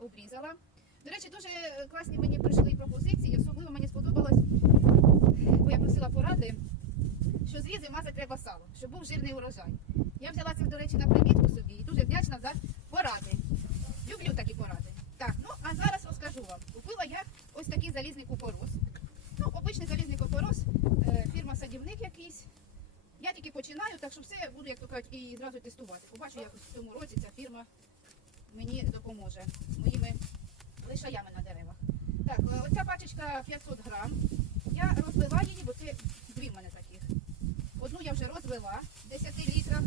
обрізала. До речі, дуже класні мені прийшли пропозиції. Особливо мені сподобалось, бо я просила поради, що зрізи мати треба сало, щоб був жирний урожай. Я взяла це, до речі, на примітку собі і дуже вдячна за поради. Люблю такі поради. Так, ну а зараз розкажу вам. Купила я ось такий залізний купорос. Ну, обичний залізний купорос, е, фірма садівник якийсь. Я тільки починаю, так що все буду, як то кажуть, і зразу тестувати. Побачу, як в цьому році ця фірма мені допоможе моїми лишаями на деревах. Так, е, оця пачечка 500 грам. Я розлила її, бо це дві в мене таких. Одну я вже розвела в 10 літрах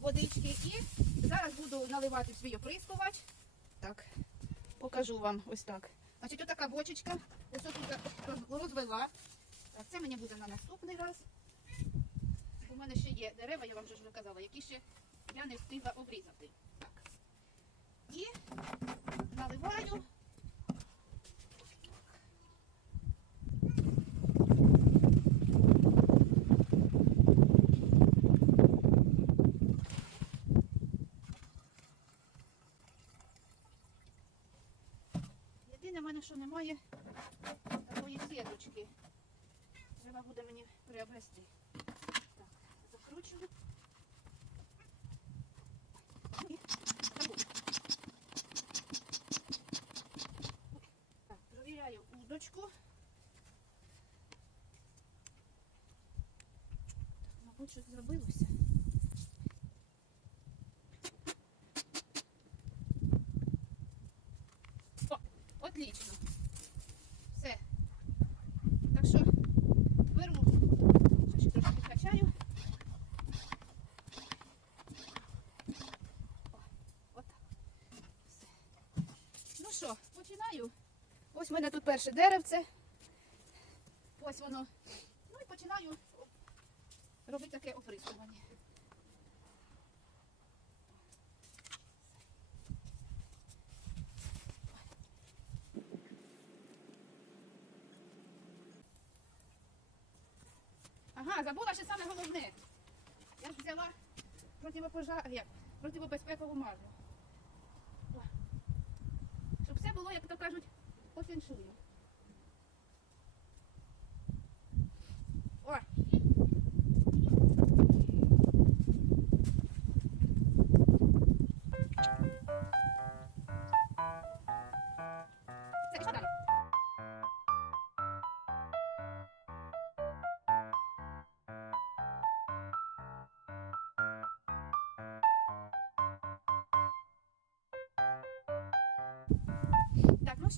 водички і зараз буду наливати в свій оприскувач. Так, покажу вам ось так. Значить, отака бочечка. Ось тут розвела. Так, це мені буде на наступний раз. У мене ще є дерева, я вам вже казала, які ще я не встигла обрізати. І наливаю. Єдине в мене, що немає такої сіточки. Треба буде мені приобрести. Так, закручую. І забуду. Так, провіряю удочку. Так, мабуть, щось зробилося. О, отлично. Все. Так що беру, ще трошки. Все. Ну що, починаю. Ось у мене тут перше деревце. Ось воно. Ну і починаю робити таке оприскування. Ага, забула ще саме головне. Я ж взяла противопожар... як? противобезпекову марлю. Щоб все було, як то кажуть, по.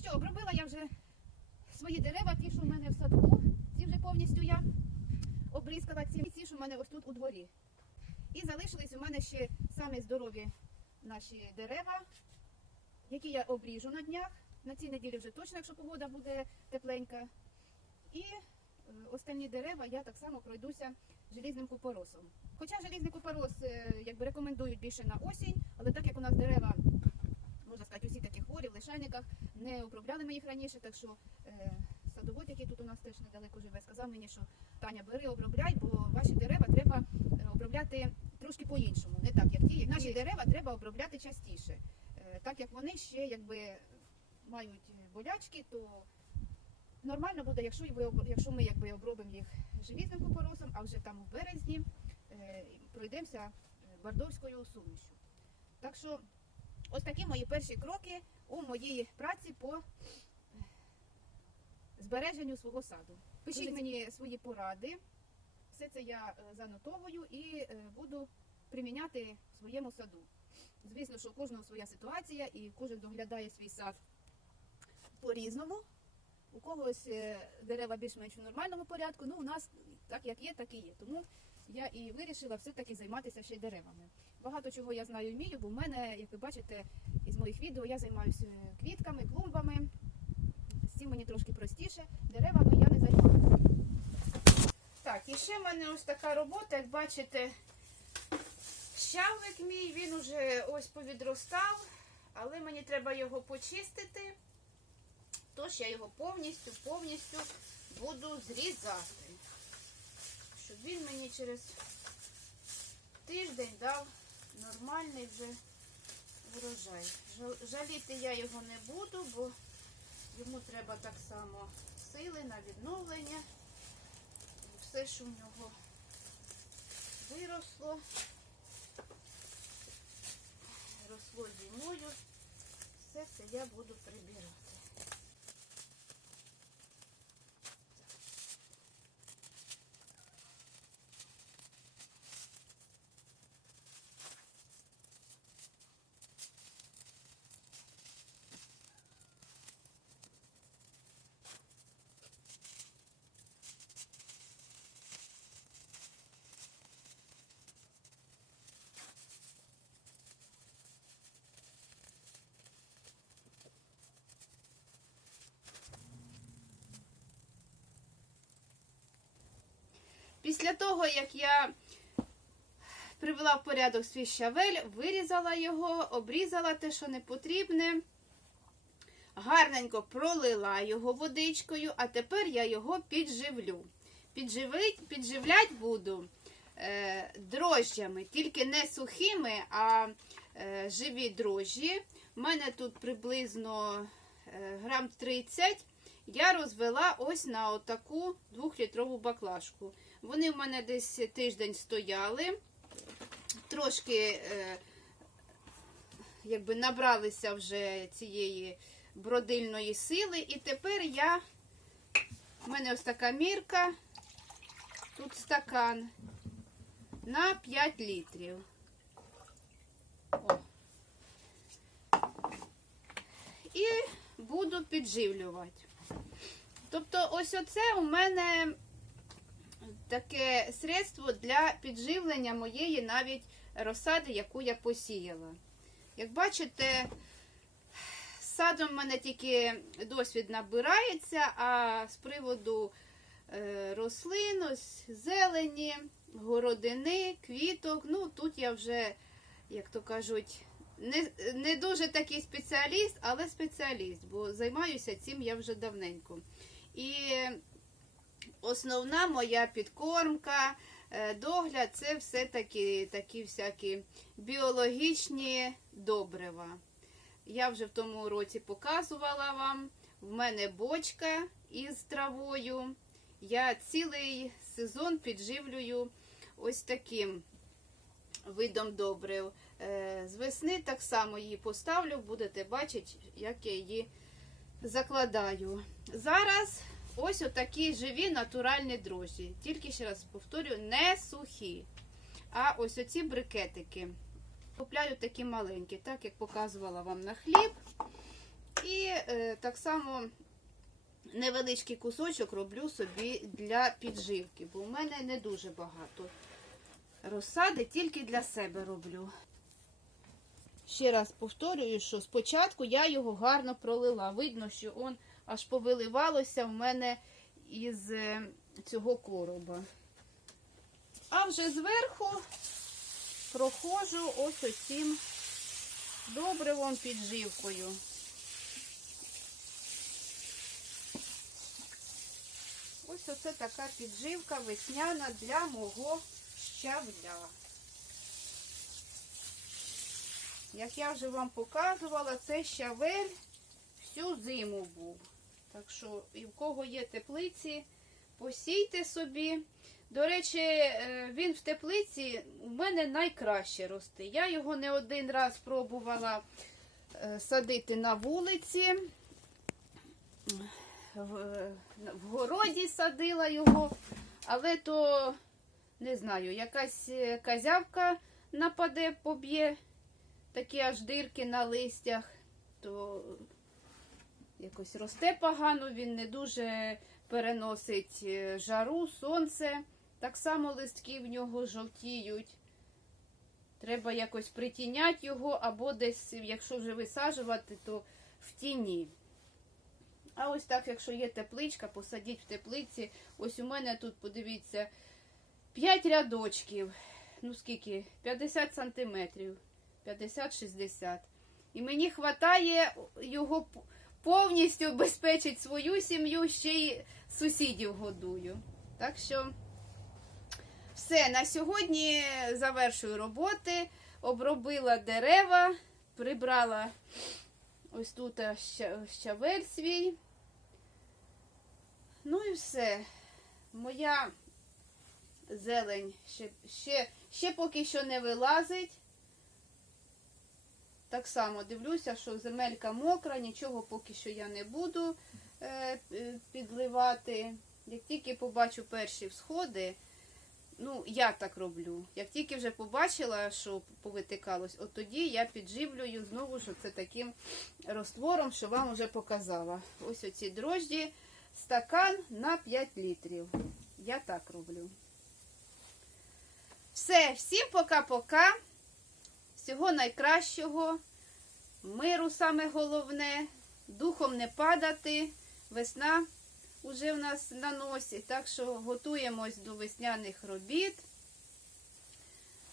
Що, обробила я вже свої дерева, ті, що в мене в садку, ці вже повністю я обрізкала ці, ті, що в мене ось тут у дворі. І залишились у мене ще самі здорові наші дерева, які я обріжу на днях. На цій неділі вже точно, якщо погода буде тепленька. І е, останні дерева я так само пройдуся желізним купоросом. Хоча желізний купорос е, якби рекомендують більше на осінь, але так як у нас дерева можна сказати, усі такі хворі в лишайниках. Не обробляли ми їх раніше, так що е, садовод, який тут у нас теж недалеко живе, сказав мені, що Таня, бери, обробляй, бо ваші дерева треба е, обробляти трошки по-іншому. Не так, як ті. Наші дерева треба обробляти частіше. Е, так як вони ще якби мають болячки, то нормально буде, якщо, якщо ми якби обробимо їх желізним купоросом, а вже там у березні е, пройдемося е, бардовською сумішю. Так що Ось такі мої перші кроки у моїй праці по збереженню свого саду. Пишіть мені свої поради. Все це я е, занотовую і е, буду приміняти в своєму саду. Звісно, що у кожного своя ситуація і кожен доглядає свій сад по-різному. У когось е, дерева більш-менш в нормальному порядку. Ну, у нас так як є, так і є. Тому я і вирішила все-таки займатися ще й деревами. Багато чого я знаю вмію, бо в мене, як ви бачите, із моїх відео я займаюся квітками, клумбами. З цим мені трошки простіше. Деревами я не займаюся. Так, і ще в мене ось така робота, як бачите, щавлик мій, він уже ось повідростав, але мені треба його почистити. Тож я його повністю, повністю буду зрізати. Щоб він мені через тиждень дав нормальний вже урожай. Жал- Жаліти я його не буду, бо йому треба так само сили на відновлення. Все, що в нього виросло, росло зимою, все це я буду прибирати. Після того, як я привела в порядок свій щавель, вирізала його, обрізала те, що не потрібне, гарненько пролила його водичкою, а тепер я його підживлю. Підживить, підживлять буду е, дрожжями, тільки не сухими, а е, живі дрожжі. У мене тут приблизно е, грам 30. Я розвела ось на отаку двохлітрову баклажку. Вони в мене десь тиждень стояли, трошки е, якби набралися вже цієї бродильної сили. І тепер я, в мене ось така мірка, тут стакан на 5 літрів. О. І буду підживлювати. Тобто, ось оце у мене таке средство для підживлення моєї навіть розсади, яку я посіяла. Як бачите, садом в мене тільки досвід набирається, а з приводу е, рослин, зелені, городини, квіток, ну тут я вже, як то кажуть, не, не дуже такий спеціаліст, але спеціаліст, бо займаюся цим я вже давненько. І основна моя підкормка, е, догляд це все таки такі всякі біологічні добрива. Я вже в тому році показувала вам. В мене бочка із травою. Я цілий сезон підживлюю ось таким видом добрив. Е, З весни так само її поставлю, будете бачити, як я її закладаю. Зараз ось отакі живі натуральні дрожжі. Тільки ще раз повторюю, не сухі. А ось оці брикетики. Купляю такі маленькі, так як показувала вам на хліб. І е, так само невеличкий кусочок роблю собі для підживки, бо в мене не дуже багато розсади, тільки для себе роблю. Ще раз повторюю, що спочатку я його гарно пролила. Видно, що он аж повиливалося в мене із е, цього короба. А вже зверху проходжу ось оцім добривом підживкою. Ось оце така підживка весняна для мого щавля. Як я вже вам показувала, це щавель всю зиму був. Так що, і в кого є теплиці, посійте собі. До речі, е, він в теплиці у мене найкраще росте. Я його не один раз пробувала е, садити на вулиці. В, в городі садила його, але то не знаю, якась е, козявка нападе, поб'є такі аж дирки на листях, то якось росте погано, він не дуже переносить е, жару, сонце. Так само листки в нього жовтіють. Треба якось притіняти його, або десь, якщо вже висаджувати, то в тіні. А ось так, якщо є тепличка, посадіть в теплиці. Ось у мене тут, подивіться, 5 рядочків. Ну скільки? 50 сантиметрів. 50-60. І мені вистачає його повністю обезпечити свою сім'ю, ще й сусідів годую. Так що все, на сьогодні завершую роботи, обробила дерева, прибрала ось тут е, щавель свій. Ну і все. Моя зелень ще, ще, ще поки що не вилазить. Так само дивлюся, що земелька мокра, нічого поки що я не буду е, е, підливати. Як тільки побачу перші всходи, ну я так роблю. Як тільки вже побачила, що повитикалось, от тоді я підживлюю знову ж це таким розтвором, що вам вже показала. Ось оці дрожджі, стакан на 5 літрів. Я так роблю. Все, всім пока-пока. Всього найкращого. Миру саме головне. Духом не падати. Весна уже в нас на носі. Так що готуємось до весняних робіт,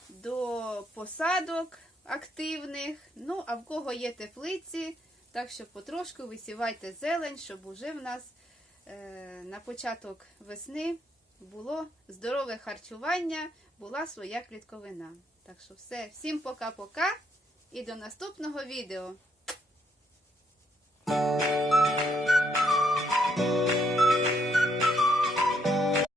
до посадок активних. Ну, а в кого є теплиці, так що потрошку висівайте зелень, щоб уже в нас е, на початок весни було здорове харчування, була своя клітковина. Так що все, всім пока-пока і до наступного відео.